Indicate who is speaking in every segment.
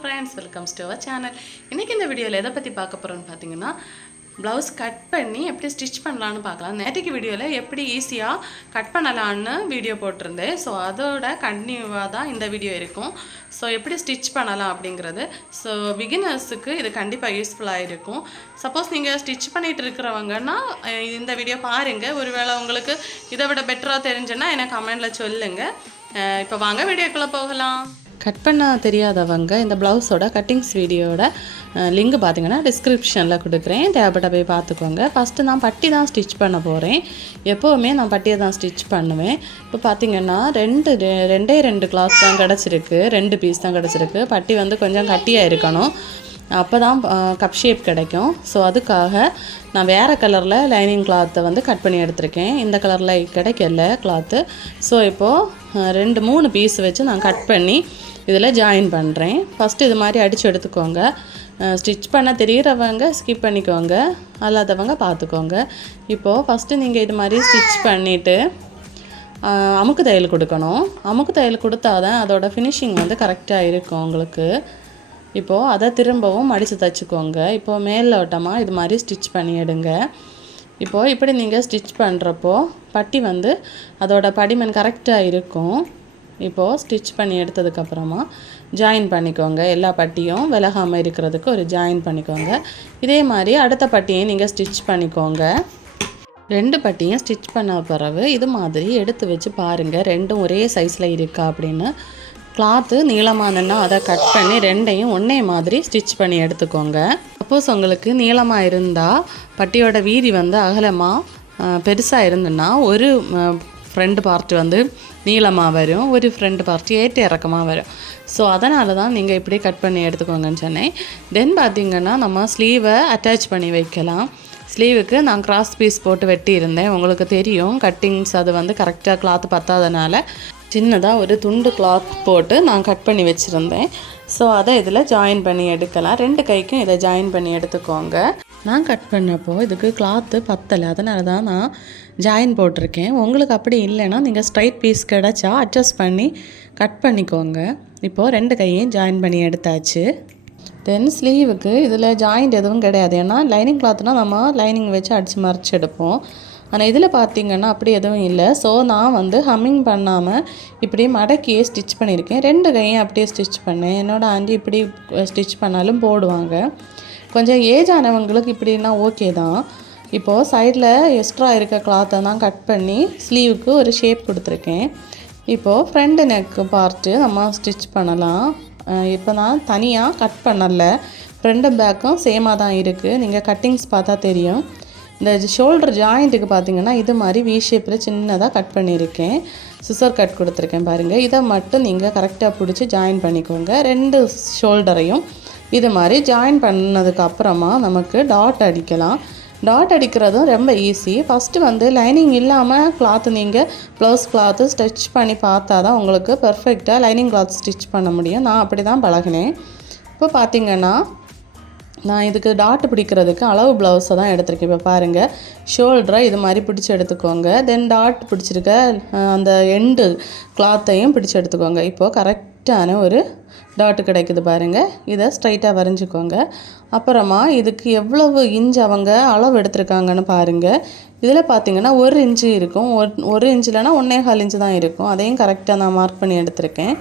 Speaker 1: Friends welcomes to our channel இன்றைக்கி இந்த வீடியோவில் எதை பற்றி பார்க்க போகிறோன்னு பார்த்தீங்கன்னா ப்ளவுஸ் கட் பண்ணி எப்படி ஸ்டிச் பண்ணலான்னு பார்க்கலாம். நேற்றுக்கு வீடியோவில் எப்படி ஈஸியாக கட் பண்ணலான்னு வீடியோ போட்டிருந்தேன். ஸோ அதோட கண்டினியூவாக தான் இந்த வீடியோ இருக்கும். ஸோ எப்படி ஸ்டிச் பண்ணலாம் அப்படிங்கிறது. ஸோ பிகினர்ஸுக்கு இது கண்டிப்பாக யூஸ்ஃபுல்லாக இருக்கும். சப்போஸ் நீங்கள் ஸ்டிச் பண்ணிகிட்டு இருக்கிறவங்கன்னா இந்த வீடியோ பாருங்கள் ஒருவேளை உங்களுக்கு இதை விட பெட்டராக தெரிஞ்சுன்னா எனக்கு கமெண்டில் சொல்லுங்கள் இப்போ வாங்க வீடியோக்குள்ளே போகலாம். கட் பண்ண தெரியாதவங்க இந்த ப்ளவுஸோட கட்டிங்ஸ் வீடியோட லிங்க் பார்த்தீங்கன்னா டிஸ்கிரிப்ஷனில் கொடுக்குறேன். தேவைப்பட்ட போய் பார்த்துக்கோங்க ஃபஸ்ட்டு நான் பட்டி தான் ஸ்டிச் பண்ண போகிறேன் எப்போவுமே நான் பட்டியை தான் ஸ்டிச் பண்ணுவேன். இப்போ பார்த்தீங்கன்னா ரெண்டு ரெண்டே ரெண்டு கிளாஸ் தான் கிடச்சிருக்கு. ரெண்டு பீஸ் தான் கிடச்சிருக்கு. பட்டி வந்து கொஞ்சம் கட்டியாக இருக்கணும். அப்போ தான் கப் ஷேப் கிடைக்கும். ஸோ அதுக்காக நான் வேறு கலரில் லைனிங் கிளாத்தை வந்து கட் பண்ணி எடுத்திருக்கேன். இந்த கலரில் கிடைக்கல கிளாத்து ஸோ இப்போது ரெண்டு மூணு பீஸ் வச்சு நான் கட் பண்ணி இதில் ஜாயின் பண்ணுறேன் ஃபஸ்ட்டு இது மாதிரி அடித்து எடுத்துக்கோங்க. ஸ்டிச் பண்ண தெரிகிறவங்க ஸ்கிப் பண்ணிக்கோங்க. அல்லாதவங்க பார்த்துக்கோங்க. இப்போது ஃபஸ்ட்டு நீங்கள் இது மாதிரி ஸ்டிச் பண்ணிவிட்டு அமுக்கு தையல் கொடுக்கணும். அமுக்கு தையல் கொடுத்தா தான் அதோட ஃபினிஷிங் வந்து கரெக்டாக இருக்கும் உங்களுக்கு. இப்போது அதை திரும்பவும் மடித்து தைச்சிக்கோங்க. இப்போது மேலோட்டமாக இது மாதிரி ஸ்டிச் பண்ணி எடுங்க. இப்போது இப்படி நீங்கள் ஸ்டிச் பண்ணுறப்போ பட்டி வந்து அதோட படிமன் கரெக்டாக இருக்கும். இப்போது ஸ்டிச் பண்ணி எடுத்ததுக்கப்புறமா ஜாயின் பண்ணிக்கோங்க. எல்லா பட்டியும் விலகாமல் இருக்கிறதுக்கு ஒரு ஜாயின் பண்ணிக்கோங்க. இதே மாதிரி அடுத்த பட்டியும் நீங்கள் ஸ்டிச் பண்ணிக்கோங்க. ரெண்டு பட்டியும் ஸ்டிச் பண்ண பிறகு இது மாதிரி எடுத்து வச்சு பாருங்கள் ரெண்டும் ஒரே சைஸில் இருக்கா அப்படின்னு. கிளாத்து நீளமானன்னா அதை கட் பண்ணி ரெண்டையும் ஒன்றே மாதிரி ஸ்டிச் பண்ணி எடுத்துக்கோங்க. சப்போஸ் உங்களுக்கு நீளமாக இருந்தால் பட்டியோட வீதி வந்து அகலமாக பெருசாக இருந்ததுன்னா ஒரு ஃப்ரெண்டு பார்ட் வந்து நீளமாக வரும் ஒரு ஃப்ரண்ட் பார்ட் ஏற்ற இறக்கமாக வரும். ஸோ அதனால தான் நீங்கள் இப்படி கட் பண்ணி எடுத்துக்கோங்கன்னு சொன்னேன். தென் பார்த்தீங்கன்னா நம்ம ஸ்லீவை அட்டாச் பண்ணி வைக்கலாம். ஸ்லீவுக்கு நான் கிராஸ் பீஸ் போட்டு வெட்டியிருந்தேன். உங்களுக்கு தெரியும் கட்டிங்ஸ் அது வந்து கரெக்டாக கிளாத் பத்தாதனால சின்னதாக ஒரு துண்டு கிளாத் போட்டு நான் கட் பண்ணி வச்சுருந்தேன். ஸோ அதை இதில் ஜாயின் பண்ணி எடுக்கலாம். ரெண்டு கைக்கும் இதை ஜாயின் பண்ணி எடுத்துக்கோங்க. நான் கட் பண்ணப்போ இதுக்கு கிளாத்து பத்தலை. அதனால தான் நான் ஜாயின் போட்டிருக்கேன். உங்களுக்கு அப்படி இல்லைன்னா நீங்கள் ஸ்ட்ரைட் பீஸ் கிடச்சா அட்ஜஸ்ட் பண்ணி கட் பண்ணிக்கோங்க. இப்போது ரெண்டு கையும் ஜாயின் பண்ணி எடுத்தாச்சு. தென் ஸ்லீவுக்கு இதில் ஜாயிண்ட் எதுவும் கிடையாது. ஏன்னா லைனிங் கிளாத்னால் நம்ம லைனிங் வச்சு அடித்து மறைச்சி எடுப்போம். ஆனால் இதில் பார்த்தீங்கன்னா அப்படி எதுவும் இல்லை. ஸோ நான் வந்து ஹம்மிங் பண்ணாமல் இப்படி மடக்கியே ஸ்டிச் பண்ணியிருக்கேன். ரெண்டு கையும் அப்படியே ஸ்டிச் பண்ணேன். என்னோட ஆண்டி இப்படி ஸ்டிச் பண்ணாலும் போடுவாங்க. கொஞ்சம் ஏஜ் ஆனவங்களுக்கு இப்படின்னா ஓகே தான். இப்போது சைடில் எக்ஸ்ட்ரா இருக்க கிளாத்தை தான் கட் பண்ணி ஸ்லீவுக்கு ஒரு ஷேப் கொடுத்துருக்கேன். இப்போது ஃப்ரண்ட் நெக்கு பார்ட்டு நம்ம ஸ்டிச் பண்ணலாம். இப்போ நான் தனியாக கட் பண்ணலை. ஃப்ரண்ட்டும் பேக்கும் சேமாக தான் இருக்குது நீங்கள் கட்டிங்ஸ் பார்த்தா தெரியும். இந்த ஷோல்டர் ஜாயிண்ட்டுக்கு பார்த்தீங்கன்னா இது மாதிரி வி ஷேப்பில் சின்னதாக கட் பண்ணியிருக்கேன். சிசர் கட் கொடுத்துருக்கேன் பாருங்கள் இதை மட்டும் நீங்கள் கரெக்டாக பிடிச்சி ஜாயின் பண்ணிக்கோங்க. ரெண்டு ஷோல்டரையும் இது மாதிரி ஜாயின் பண்ணதுக்கு அப்புறமா நமக்கு டாட் அடிக்கலாம். டாட் அடிக்கிறதும் ரொம்ப ஈஸி ஃபஸ்ட்டு வந்து லைனிங் இல்லாமல் கிளாத் நீங்கள் ப்ளவுஸ் கிளாத்து ஸ்டிச் பண்ணி பார்த்தா தான் உங்களுக்கு பர்ஃபெக்டாக லைனிங் கிளாத் ஸ்டிச் பண்ண முடியும். நான் அப்படி தான் பழகினேன். இப்போ பார்த்திங்கன்னா நான் இதுக்கு டாட் பிடிக்கிறதுக்கு அளவு ப்ளவுஸை தான் எடுத்திருக்கேன். இப்போ பாருங்கள் ஷோல்டரை இது மாதிரி பிடிச்சி எடுத்துக்கோங்க. தென் டாட் பிடிச்சிருக்க அந்த எண்டு கிளாத்தையும் பிடிச்சி எடுத்துக்கோங்க. இப்போது கரெக்டான ஒரு டாட்டு கிடைக்குது பாருங்கள் இதை ஸ்ட்ரைட்டாக வரைஞ்சிக்கோங்க. அப்புறமா இதுக்கு எவ்வளவு இன்ச் அவங்க அளவு எடுத்திருக்காங்கன்னு பாருங்கள் இதில் பார்த்தீங்கன்னா ஒரு இன்ச்சு இருக்கும். ஒரு ஒரு இன்ச்சில்னா ஒன்றே கால் இன்ச்சு தான் இருக்கும். அதையும் கரெக்டாக நான் மார்க் பண்ணி எடுத்திருக்கேன்.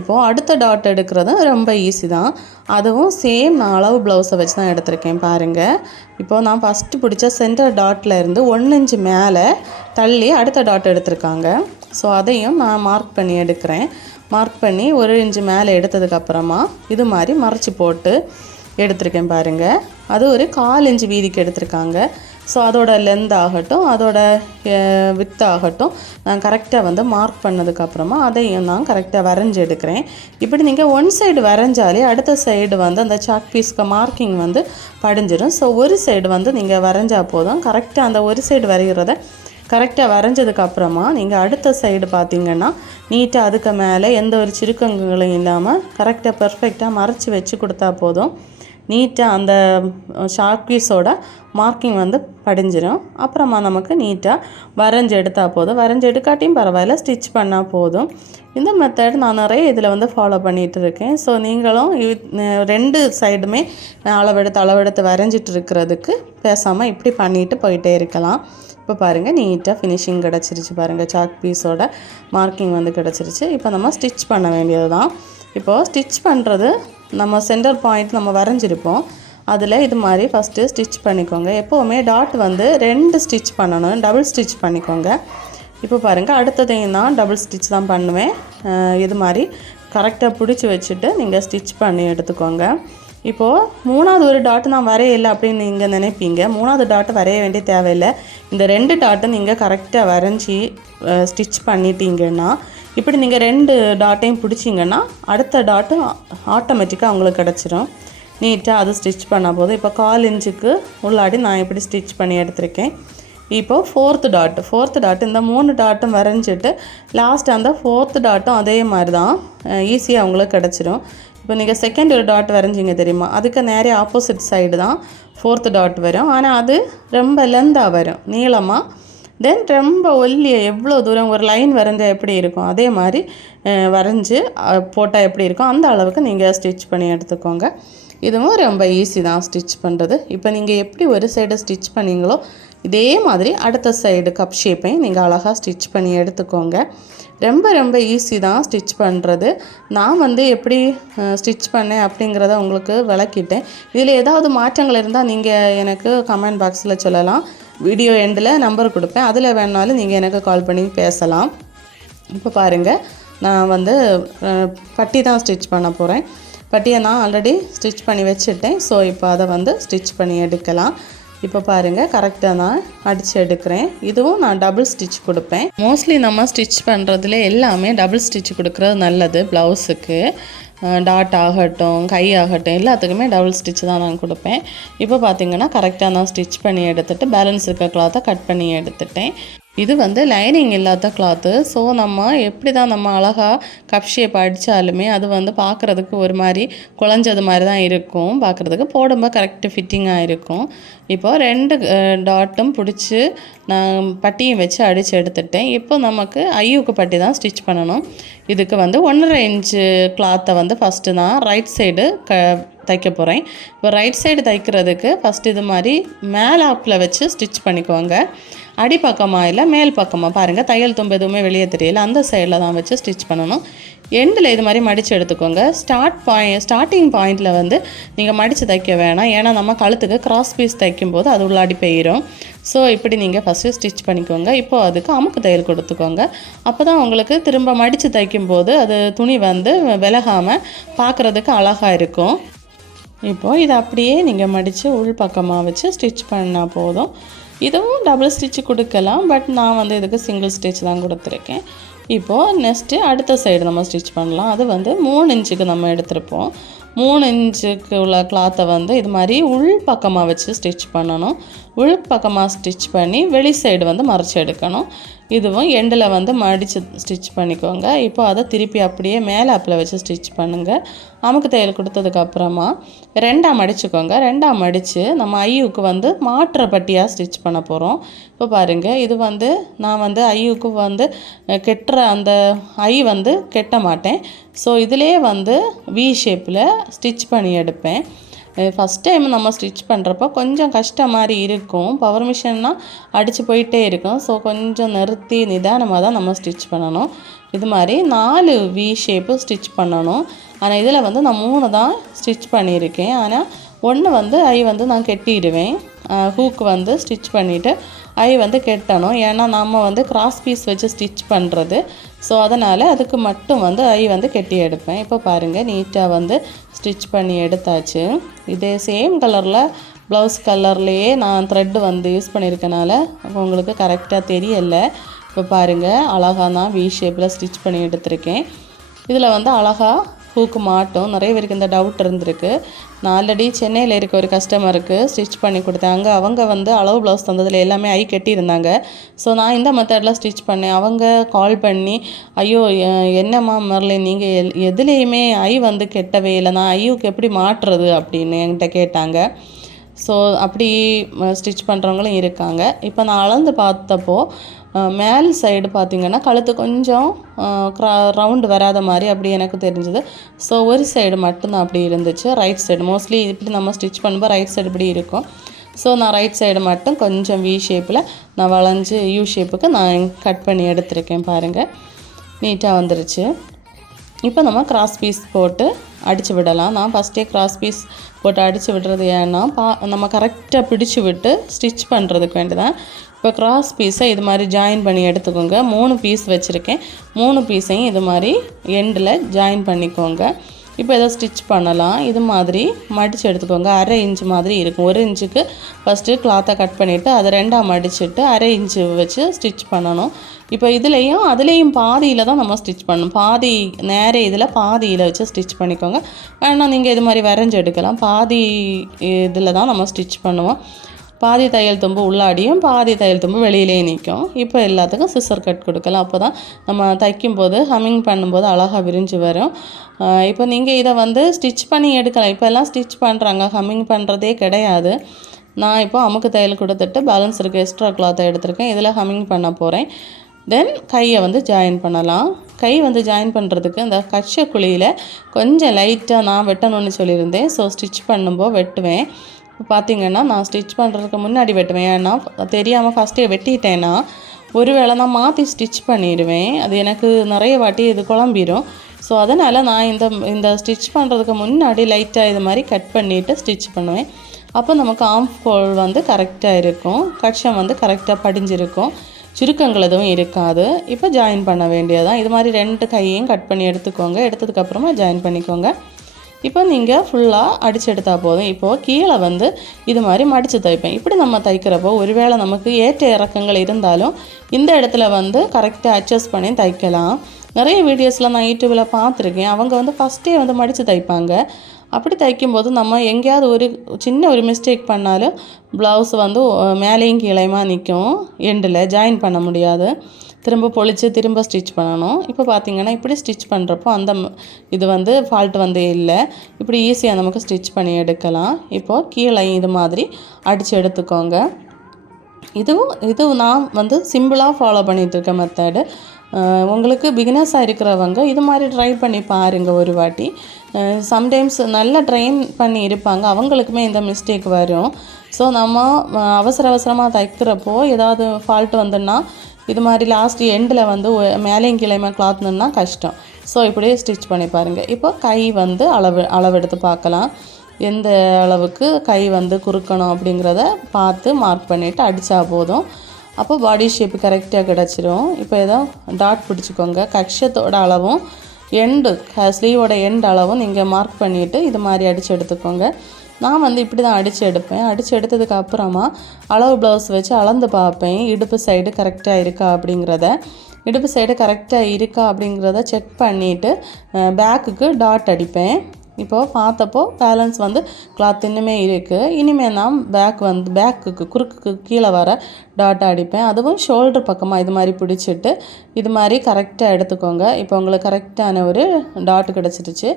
Speaker 1: இப்போது அடுத்த டாட் எடுக்கிறதும் ரொம்ப ஈஸி தான். அதுவும் சேம் நான் அளவு ப்ளவுஸை வச்சு தான் எடுத்திருக்கேன் பாருங்கள் இப்போது நான் ஃபஸ்ட்டு பிடிச்ச சென்டர் டாட்டில் இருந்து ஒன்று இன்ச்சு மேலே தள்ளி அடுத்த டாட் எடுத்திருக்காங்க. ஸோ அதையும் நான் மார்க் பண்ணி எடுக்கிறேன். மார்க் பண்ணி ஒரு இன்ச்சு மேலே எடுத்ததுக்கப்புறமா இது மாதிரி மறைச்சி போட்டு எடுத்திருக்கேன் பாருங்கள் அது ஒரு கால் இன்ச்சு வீதிக்கு எடுத்திருக்காங்க. ஸோ அதோட லென்த் ஆகட்டும் அதோட வித் ஆகட்டும் நான் கரெக்டாக வந்து மார்க் பண்ணதுக்கப்புறமா அதையும் நான் கரெக்டாக வரைஞ்சி எடுக்கிறேன். இப்படி நீங்கள் ஒன் சைடு வரைஞ்சாலே அடுத்த சைடு வந்து அந்த சாக் பீஸ்க்கு மார்க்கிங் வந்து படிஞ்சிடும். ஸோ ஒரு சைடு வந்து நீங்கள் வரைஞ்சா போதும். கரெக்டாக அந்த ஒரு சைடு வரைகிறத கரெக்டாக வரைஞ்சதுக்கு அப்புறமா நீங்கள் அடுத்த சைடு பார்த்தீங்கன்னா நீட்டாக அதுக்கு மேலே எந்த ஒரு சிறுக்கங்களும் இல்லாமல் கரெக்டாக பர்ஃபெக்டாக மறைச்சி வச்சு கொடுத்தா போதும். நீட்டாக அந்த ஷார்க்வீஸோட மார்க்கிங் வந்து படிஞ்சிடும் அப்புறமா நமக்கு நீட்டாக வரைஞ்சி எடுத்தால் போதும். வரைஞ்சி எடுக்காட்டியும் பரவாயில்ல ஸ்டிச் பண்ணால் போதும். இந்த மெத்தட் நான் நிறைய இதில் வந்து ஃபாலோ பண்ணிகிட்டு இருக்கேன். ஸோ நீங்களும் ரெண்டு சைடுமே அளவெடுத்து அளவெடுத்து வரைஞ்சிட்டு இருக்கிறதுக்கு பேசாமல் இப்படி பண்ணிட்டு போயிட்டே இருக்கலாம். இப்போ பாருங்கள் நீட்டாக ஃபினிஷிங் கிடச்சிருச்சு பாருங்கள் சாக் பீஸோட மார்க்கிங் வந்து கிடச்சிருச்சு. இப்போ நம்ம ஸ்டிச் பண்ண வேண்டியது தான் இப்போது ஸ்டிச் பண்ணுறது நம்ம சென்டர் பாயிண்ட் நம்ம வரைஞ்சிருப்போம். அதில் இது மாதிரி ஃபஸ்ட்டு ஸ்டிச் பண்ணிக்கோங்க. எப்போவுமே டாட் வந்து ரெண்டு ஸ்டிச் பண்ணணும். டபுள் ஸ்டிச் பண்ணிக்கோங்க. இப்போ பாருங்கள் அடுத்ததையும் தான் டபுள் ஸ்டிச் தான் பண்ணுவேன். இது மாதிரி கரெக்டாக பிடிச்சி வச்சுட்டு நீங்கள் ஸ்டிச் பண்ணி எடுத்துக்கோங்க. இப்போது மூணாவது ஒரு டாட் நான் வரையலை அப்படின்னு நீங்கள் நினைப்பீங்க. மூணாவது டாட்டு வரைய வேண்டிய தேவையில்லை. இந்த ரெண்டு டாட்டை நீங்கள் கரெக்டாக வரைஞ்சி ஸ்டிச் பண்ணிட்டீங்கன்னா இப்படி நீங்கள் ரெண்டு டாட்டையும் பிடிச்சிங்கன்னா அடுத்த டாட்டு ஆட்டோமேட்டிக்காக உங்களுக்கு கிடச்சிரும். நீட்டாக அது ஸ்டிச் பண்ணால் போதும். இப்போ கால் இன்ச்சுக்கு உள்ளாடி நான் இப்படி ஸ்டிச் பண்ணி எடுத்திருக்கேன். இப்போது ஃபோர்த்து டாட் ஃபோர்த்து டாட் இந்த மூணு டாட்டும் வரைஞ்சிட்டு லாஸ்ட் அந்த ஃபோர்த்து டாட்டும் அதே மாதிரி தான் ஈஸியாக உங்களுக்கு கிடச்சிரும். இப்போ நீங்கள் செகண்ட் ஒரு டாட் வரைஞ்சிங்க தெரியுமா? அதுக்கு நேரே ஆப்போசிட் சைடு தான் ஃபோர்த்து டாட் வரும். ஆனால் அது ரொம்ப லெந்தாக வரும். நீளமாக தென் ரொம்ப ஒல்லிய எவ்வளோ தூரம் ஒரு லைன் வரைஞ்சால் எப்படி இருக்கும்? அதே மாதிரி வரைஞ்சி போட்டால் எப்படி இருக்கும்? அந்த அளவுக்கு நீங்கள் ஸ்டிச் பண்ணி எடுத்துக்கோங்க. இதுவும் ரொம்ப ஈஸி தான் ஸ்டிச் பண்ணுறது இப்போ நீங்கள் எப்படி ஒரு சைடு ஸ்டிச் பண்ணீங்களோ இதே மாதிரி அடுத்த சைடு கப் ஷேப்பையும் நீங்கள் அழகாக ஸ்டிச் பண்ணி எடுத்துக்கோங்க. ரொம்ப ரொம்ப ஈஸி தான் ஸ்டிச் பண்ணுறது நான் வந்து எப்படி ஸ்டிச் பண்ணேன் அப்படிங்கிறத உங்களுக்கு விளக்கிட்டேன். இதில் ஏதாவது மாற்றங்கள் இருந்தால் நீங்கள் எனக்கு கமெண்ட் பாக்ஸில் சொல்லலாம். வீடியோ எண்டில் நம்பர் கொடுப்பேன். அதில் வேணாலும் நீங்கள் எனக்கு கால் பண்ணி பேசலாம். இப்போ பாருங்கள் நான் வந்து பட்டி தான் ஸ்டிச் பண்ண போகிறேன் பட்டியை நான் ஆல்ரெடி ஸ்டிச் பண்ணி வச்சுட்டேன். ஸோ இப்போ அதை வந்து ஸ்டிச் பண்ணி எடுக்கலாம். இப்போ பாருங்கள் கரெக்டாக நான் அடித்து எடுக்கிறேன். இதுவும் நான் டபுள் ஸ்டிச் கொடுப்பேன். மோஸ்ட்லி நம்ம ஸ்டிச் பண்ணுறதுல எல்லாமே டபுள் ஸ்டிச் கொடுக்குறது நல்லது ப்ளவுஸுக்கு டாட் ஆகட்டும் கை ஆகட்டும் எல்லாத்துக்குமே டபுள் ஸ்டிச் தான் நான் கொடுப்பேன். இப்போ பார்த்தீங்கன்னா கரெக்டாக நான் ஸ்டிச் பண்ணி எடுத்துகிட்டு பேலன்ஸ் இருக்க கிளாத்தை கட் பண்ணி எடுத்துட்டேன். இது வந்து லைனிங் இல்லாத கிளாத்து ஸோ நம்ம எப்படி தான் நம்ம அழகாக கப் ஷேப் அடித்தாலுமே அது வந்து பார்க்குறதுக்கு ஒரு மாதிரி குழஞ்சது மாதிரி தான் இருக்கும். பார்க்குறதுக்கு போடும்போது கரெக்டு ஃபிட்டிங்காக இருக்கும். இப்போ ரெண்டு டாட்டும் பிடிச்சி நான் பட்டியும் வச்சு அடித்து எடுத்துட்டேன். இப்போ நமக்கு ஐயூக்கு பட்டி தான் ஸ்டிச் பண்ணணும். இதுக்கு வந்து ஒன்றரை இன்ச்சு கிளாத்தை வந்து ஃபஸ்ட்டு நான் ரைட் சைடு க தைக்க போகிறேன் இப்போ ரைட் சைடு தைக்கிறதுக்கு ஃபஸ்ட்டு இது மாதிரி மேலாப்பில் வச்சு ஸ்டிச் பண்ணிக்கோங்க. அடிப்பக்கமாக இல்லை மேல் பக்கமாக பாருங்கள் தையல் தும்பு எதுவுமே வெளியே தெரியல. அந்த சைடில் தான் வச்சு ஸ்டிச் பண்ணணும். எண்டில் இது மாதிரி மடித்து எடுத்துக்கோங்க. ஸ்டார்ட் பாயிண்ட் ஸ்டார்டிங் பாயிண்டில் வந்து நீங்கள் மடித்து தைக்க வேணாம். ஏன்னா நம்ம கழுத்துக்கு கிராஸ் பீஸ் தைக்கும்போது அது உள்ளாடி போயிடும் ஸோ இப்படி நீங்கள் ஃபஸ்ட்டு ஸ்டிச் பண்ணிக்கோங்க. இப்போது அதுக்கு அமுக்கு தையல் கொடுத்துக்கோங்க. அப்போ தான் உங்களுக்கு திரும்ப மடித்து தைக்கும்போது அது துணி வந்து விலகாமல் பார்க்குறதுக்கு அழகாக இருக்கும். இப்போது இதை அப்படியே நீங்கள் மடித்து உள் பக்கமாக வச்சு ஸ்டிச் பண்ணால் போதும். இதுவும் டபுள் ஸ்டிச் கொடுக்கலாம் பட் நான் வந்து இதுக்கு சிங்கிள் ஸ்டிச் தான் கொடுத்துருக்கேன். இப்போது நெக்ஸ்ட்டு அடுத்த சைடு நம்ம ஸ்டிச் பண்ணலாம். அது வந்து மூணு இன்ச்சுக்கு நம்ம எடுத்திருப்போம். மூணு இன்ச்சுக்கு உள்ள கிளாத்தை வந்து இது மாதிரி உள் பக்கமாக வச்சு ஸ்டிச் பண்ணணும். உள் பக்கமாக ஸ்டிச் பண்ணி வெளி சைடு வந்து மறைச்சி எடுக்கணும். இதுவும் எண்டில் வந்து மடித்து ஸ்டிச் பண்ணிக்கோங்க. இப்போ அதை திருப்பி அப்படியே மேலே அப்பில் வச்சு ஸ்டிச் பண்ணுங்கள் அமுக்கு தையல் கொடுத்ததுக்கப்புறமா ரெண்டாக மடிச்சுக்கோங்க. ரெண்டாக மடித்து நம்ம ஐயுக்கு வந்து மாற்ற பட்டியாக ஸ்டிச் பண்ண போகிறோம் இப்போ பாருங்கள் இது வந்து நான் வந்து ஐயுக்கு வந்து கெட்டுற அந்த ஐ வந்து கெட்ட மாட்டேன். ஸோ இதிலே வந்து வி ஷேப்பில் ஸ்டிச் பண்ணி எடுப்பேன். ஃபஸ்ட் டைம் நம்ம ஸ்டிச் பண்ணுறப்போ கொஞ்சம் கஷ்டம் மாதிரி இருக்கும் பவர் மிஷின்னா அடித்து போயிட்டே இருக்கும். ஸோ கொஞ்சம் நிறுத்தி நிதானமாக தான் நம்ம ஸ்டிச் பண்ணணும். இது மாதிரி நாலு வி ஷேப்பு ஸ்டிச் பண்ணணும். ஆனால் இதில் வந்து நான் மூணு தான் ஸ்டிச் பண்ணியிருக்கேன். ஆனால் ஒன்று வந்து ஐ வந்து நான் கெட்டிடுவேன். ஹூக் வந்து ஸ்டிச் பண்ணிவிட்டு ஐ வந்து கெட்டணும். ஏன்னா நம்ம வந்து கிராஸ் பீஸ் வச்சு ஸ்டிச் பண்ணுறது ஸோ அதனால் அதுக்கு மட்டும் வந்து ஐ வந்து கெட்டி எடுப்பேன். இப்போ பாருங்கள் நீட்டாக வந்து ஸ்டிச் பண்ணி எடுத்தாச்சு. இதே சேம் கலரில் ப்ளவுஸ் கலர்லேயே நான் த்ரெட்டு வந்து யூஸ் பண்ணியிருக்கனால உங்களுக்கு கரெக்டாக தெரியலை. இப்போ பாருங்கள் அழகாக தான் வி ஷேப்பில் ஸ்டிச் பண்ணி எடுத்திருக்கேன். இதில் வந்து அழகாக ஹூக்கு மாட்டும். நிறைய பேருக்கு இந்த டவுட் இருந்திருக்கு. நான் ஆல்ரெடி சென்னையில் இருக்க ஒரு கஸ்டமருக்கு ஸ்டிச் பண்ணி கொடுத்தேன். அங்கே அவங்க வந்து அளவு ப்ளவுஸ் தந்ததில் எல்லாமே ஐ கட்டியிருந்தாங்க. ஸோ நான் இந்த மெத்தடில் ஸ்டிச் பண்ணேன். அவங்க கால் பண்ணி ஐயோ என்னம்மா மரலின் நீங்கள் எல் எதுலேயுமே ஐ வந்து கெட்டவே இல்லை. நான் ஐயுக்கு எப்படி மாட்டுறது அப்படின்னு என்கிட்ட கேட்டாங்க. ஸோ அப்படி ஸ்டிச் பண்ணுறவங்களும் இருக்காங்க. இப்போ நான் அளந்து பார்த்தப்போ மேல் சைடு பார்த்திங்கன்னா கழுத்து கொஞ்சம் ரவுண்டு வராத மாதிரி அப்படி எனக்கு தெரிஞ்சது. ஸோ ஒரு சைடு மட்டும்தான் அப்படி இருந்துச்சு. ரைட் சைடு மோஸ்ட்லி இப்படி நம்ம ஸ்டிச் பண்ணும்போது ரைட் சைடு இப்படி இருக்கும். ஸோ நான் ரைட் சைடு மட்டும் கொஞ்சம் வி ஷேப்பில் நான் வளைஞ்சு யூ ஷேப்புக்கு நான் கட் பண்ணி எடுத்திருக்கேன் பாருங்கள் நீட்டாக வந்துருச்சு. இப்போ நம்ம கிராஸ் பீஸ் போட்டு அடித்து விடலாம். நான் ஃபஸ்ட்டே கிராஸ் பீஸ் போட்டு அடித்து விடுறது ஏன்னா பா நம்ம கரெக்டாக பிடிச்சி விட்டு ஸ்டிச் பண்ணுறதுக்கு வேண்டிதான். இப்போ கிராஸ் பீஸை இது மாதிரி ஜாயின் பண்ணி எடுத்துக்கோங்க. மூணு பீஸ் வச்சுருக்கேன். மூணு பீஸையும் இது மாதிரி எண்டில் ஜாயின் பண்ணிக்கோங்க. இப்போ ஏதோ ஸ்டிச் பண்ணலாம். இது மாதிரி மடித்து எடுத்துக்கோங்க. அரை இன்ச் மாதிரி இருக்கும். ஒரு இன்ச்சுக்கு ஃபஸ்ட்டு கிளாத்தை கட் பண்ணிவிட்டு அதை ரெண்டாக மடிச்சுட்டு அரை இன்ச்சு வச்சு ஸ்டிச் பண்ணணும். இப்போ இதுலேயும் அதுலேயும் பாதியில் தான் நம்ம ஸ்டிச் பண்ணணும். பாதி நேர இதில் பாதியில் வச்சு ஸ்டிச் பண்ணிக்கோங்க. வேணால் நீங்கள் இது மாதிரி வரைஞ்சி எடுக்கலாம். பாதி இதில் தான் நம்ம ஸ்டிச் பண்ணுவோம். பாதி தையல் தும்பு உள்ளாடியும் பாதி தையல் தும்பு வெளியிலேயே நிற்கும். இப்போ எல்லாத்துக்கும் சிசர் கட் கொடுக்கலாம். அப்போ தான் நம்ம தைக்கும்போது ஹம்மிங் பண்ணும்போது அழகாக விரிஞ்சு வரும். இப்போ நீங்கள் இதை வந்து ஸ்டிச் பண்ணி எடுக்கலாம். இப்போ எல்லாம் ஸ்டிச் பண்ணுறாங்க ஹம்மிங் பண்ணுறதே கிடையாது. நான் இப்போ அமுக்கு தையல் கொடுத்துட்டு பேலன்ஸ் இருக்குது எக்ஸ்ட்ரா கிளாத்தை எடுத்திருக்கேன். இதில் ஹம்மிங் பண்ண போகிறேன் தென் கையை வந்து ஜாயின் பண்ணலாம். கை வந்து ஜாயின் பண்ணுறதுக்கு இந்த கச்ச குழியில் கொஞ்சம் லைட்டாக நான் வெட்டணும்னு சொல்லியிருந்தேன். ஸோ ஸ்டிச் பண்ணும்போது வெட்டுவேன். பார்த்தீங்கன்னா நான் ஸ்டிச் பண்ணுறதுக்கு முன்னாடி வெட்டுவேன். ஏன்னா தெரியாமல் ஃபஸ்ட்டே வெட்டிட்டேன்னா ஒருவேளை நான் மாற்றி ஸ்டிச் பண்ணிடுவேன். அது எனக்கு நிறைய வாட்டி இது குழம்பிடும் ஸோ அதனால் நான் இந்த இந்த ஸ்டிச் பண்ணுறதுக்கு முன்னாடி லைட்டாக இது மாதிரி கட் பண்ணிவிட்டு ஸ்டிச் பண்ணுவேன். அப்போ நமக்கு ஆம் ஹோல் வந்து கரெக்டாக இருக்கும். கட்சம் வந்து கரெக்டாக படிஞ்சிருக்கும். சுருக்கங்கள் எதுவும் இருக்காது. இப்போ ஜாயின் பண்ண வேண்டியதான் இது மாதிரி ரெண்டு கையையும் கட் பண்ணி எடுத்துக்கோங்க. எடுத்ததுக்கப்புறமா ஜாயின் பண்ணிக்கோங்க. இப்போ நீங்கள் ஃபுல்லாக அடித்து எடுத்தால் போதும். இப்போது கீழே வந்து இது மாதிரி மடித்து தைப்பேன். இப்படி நம்ம தைக்கிறப்போ ஒருவேளை நமக்கு ஏற்ற இறக்கங்கள் இருந்தாலும் இந்த இடத்துல வந்து கரெக்டாக அட்ஜஸ்ட் பண்ணி தைக்கலாம். நிறைய வீடியோஸில் நான் யூடியூப்பில் பார்த்துருக்கேன். அவங்க வந்து ஃபஸ்ட்டே வந்து மடித்து தைப்பாங்க. அப்படி தைக்கும்போது நம்ம எங்கேயாவது ஒரு சின்ன ஒரு மிஸ்டேக் பண்ணாலும் ப்ளவுஸ் வந்து மேலேயும் கீழையுமா நிற்கும். எண்டில் ஜாயின் பண்ண முடியாது. திரும்ப பொழிச்சு திரும்ப ஸ்டிச் பண்ணணும். இப்போ பார்த்திங்கன்னா இப்படி ஸ்டிச் பண்ணுறப்போ அந்த இது வந்து ஃபால்ட் வந்து இல்லை. இப்படி ஈஸியாக நமக்கு ஸ்டிச் பண்ணி எடுக்கலாம். இப்போது கீழே இது மாதிரி அடித்து எடுத்துக்கோங்க. இதுவும் இது நான் வந்து சிம்பிளாக ஃபாலோ பண்ணிகிட்டு இருக்க மெத்தடு உங்களுக்கு பிகினர்ஸாக இருக்கிறவங்க இது மாதிரி ட்ரை பண்ணி பாருங்கள் ஒரு வாட்டி. சம்டைம்ஸ் நல்லா ட்ரெயின் பண்ணி இருப்பாங்க. அவங்களுக்குமே இந்த மிஸ்டேக் வரும். ஸோ நம்ம அவசர அவசரமாக தைக்கிறப்போ ஏதாவது ஃபால்ட் வந்துன்னா இது மாதிரி லாஸ்ட் எண்டில் வந்து மேலேயும் கீழையுமா கிளாத்னா கஷ்டம். ஸோ இப்படியே ஸ்டிச் பண்ணி பாருங்கள் இப்போ கை வந்து அளவு அளவெடுத்து பார்க்கலாம். எந்த அளவுக்கு கை வந்து குறுக்கணும் அப்படிங்கிறத பார்த்து மார்க் பண்ணிவிட்டு அடித்தா போதும். அப்போ பாடி ஷேப் கரெக்டாக கிடச்சிரும். இப்போ ஏதோ டாட் பிடிச்சிக்கோங்க. கக்ஷத்தோட அளவும் எண்டு ஸ்லீவோட எண்ட் அளவும் நீங்கள் மார்க் பண்ணிவிட்டு இது மாதிரி அடித்து எடுத்துக்கோங்க. நான் வந்து இப்படி தான் அடித்து எடுப்பேன். அடித்து எடுத்ததுக்கு அப்புறமா அளவு ப்ளவுஸ் வச்சு அளந்து பார்ப்பேன். இடுப்பு சைடு கரெக்டாக இருக்கா அப்படிங்கிறத. இடுப்பு சைடு கரெக்டாக இருக்கா அப்படிங்கிறத செக் பண்ணிவிட்டு பேக்குக்கு டாட் அடிப்பேன். இப்போது பார்த்தப்போ பேலன்ஸ் வந்து கிளாத் இன்னுமே இருக்குது இனிமேல் நான் பேக் வந்து பேக்குக்கு குறுக்குக்கு கீழே வர டாட் அடிப்பேன். அதுவும் ஷோல்டர் பக்கமாக இது மாதிரி பிடிச்சிட்டு இது மாதிரி கரெக்டாக எடுத்துக்கோங்க. இப்போ உங்களுக்கு கரெக்டான ஒரு டாட் கிடச்சிருச்சு.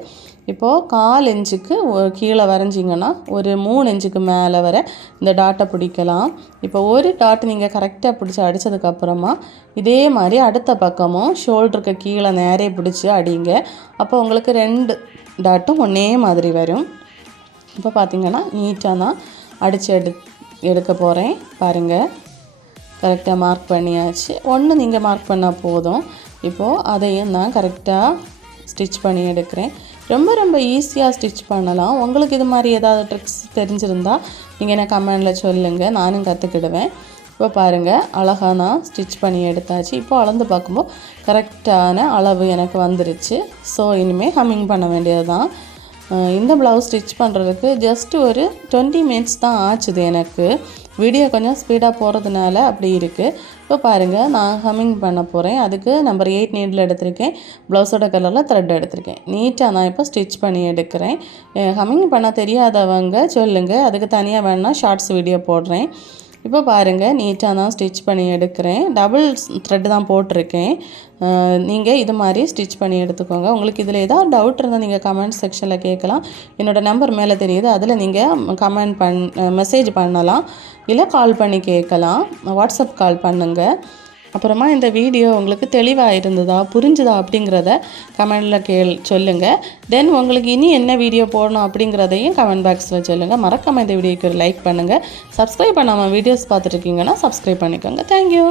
Speaker 1: இப்போது கால் இன்ச்சுக்கு கீழே வரைஞ்சிங்கன்னா ஒரு மூணு இன்ச்சுக்கு மேலே வர இந்த டாட்டை பிடிக்கலாம். இப்போ ஒரு டாட் நீங்கள் கரெக்டாக பிடிச்சி அடித்ததுக்கப்புறமா இதே மாதிரி அடுத்த பக்கமும் ஷோல்டருக்கு கீழே நேரே பிடிச்சி அடிங்க. அப்போ உங்களுக்கு ரெண்டு டாட்டும் ஒன்றே மாதிரி வரும். இப்போ பார்த்திங்கன்னா நீட்டாக தான் அடித்து எடு எடுக்க போகிறேன் பாருங்கள் கரெக்டாக மார்க் பண்ணியாச்சு. ஒன்று நீங்கள் மார்க் பண்ணால் போதும். இப்போது அதையும் நான் கரெக்டாக ஸ்டிச் பண்ணி எடுக்கிறேன். ரொம்ப ரொம்ப ஈஸியாக ஸ்டிச் பண்ணலாம். உங்களுக்கு இது மாதிரி ஏதாவது ட்ரிக்ஸ் தெரிஞ்சிருந்தால் நீங்கள் என்ன கமெண்டில் சொல்லுங்கள் நானும் கற்றுக்கிடுவேன் இப்போ பாருங்கள் அழகா நான் ஸ்டிச் பண்ணி எடுத்தாச்சு. இப்போ அளந்து பார்க்கும்போது கரெக்டான அளவு எனக்கு வந்துருச்சு. ஸோ இனிமேல் ஹம்மிங் பண்ண வேண்டியது தான் இந்த ப்ளவுஸ் ஸ்டிச் பண்ணுறதுக்கு ஜஸ்ட் ஒரு டுவெண்ட்டி மினிட்ஸ் தான் ஆச்சுது எனக்கு. வீடியோ கொஞ்சம் ஸ்பீடாக போகிறதுனால அப்படி இருக்குது இப்போ பாருங்கள் நான் ஹம்மிங் பண்ண போகிறேன் அதுக்கு நம்பர் எயிட் நீடில் எடுத்திருக்கேன். ப்ளவுஸோட கலரில் த்ரெட் எடுத்திருக்கேன். நீட்டாக நான் இப்போ ஸ்டிச் பண்ணி எடுக்கிறேன். ஹம்மிங் பண்ண தெரியாதவங்க சொல்லுங்கள் அதுக்கு தனியாக வேணால் ஷார்ட்ஸ் வீடியோ போடுறேன். இப்போ பாருங்கள் நீட்டாக தான் ஸ்டிச் பண்ணி எடுக்கிறேன். டபுள் த்ரெட் தான் போட்டிருக்கேன். நீங்கள் இது மாதிரி ஸ்டிச் பண்ணி எடுத்துக்கோங்க. உங்களுக்கு இதில் ஏதாவது டவுட் இருந்தால் நீங்கள் கமெண்ட் செக்ஷனில் கேட்கலாம். என்னோடய நம்பர் மேலே தெரியுது. அதில் நீங்கள் கமெண்ட் பண் மெசேஜ் பண்ணலாம். இல்லை கால் பண்ணி கேட்கலாம். வாட்ஸ்அப் கால் பண்ணுங்கள் அப்புறமா இந்த வீடியோ உங்களுக்கு தெளிவாக இருந்ததா புரிஞ்சுதா அப்படிங்கிறத கமெண்டில் கேள் சொல்லுங்கள் தென் உங்களுக்கு இனி என்ன வீடியோ போடணும் அப்படிங்கிறதையும் கமெண்ட் பாக்ஸில் சொல்லுங்கள் மறக்காமல் இந்த வீடியோக்கு ஒரு லைக் பண்ணுங்கள் சப்ஸ்கிரைப் பண்ணாமல் வீடியோஸ் பார்த்துட்ருக்கீங்கன்னா சப்ஸ்கிரைப் பண்ணிக்கோங்க. Thank you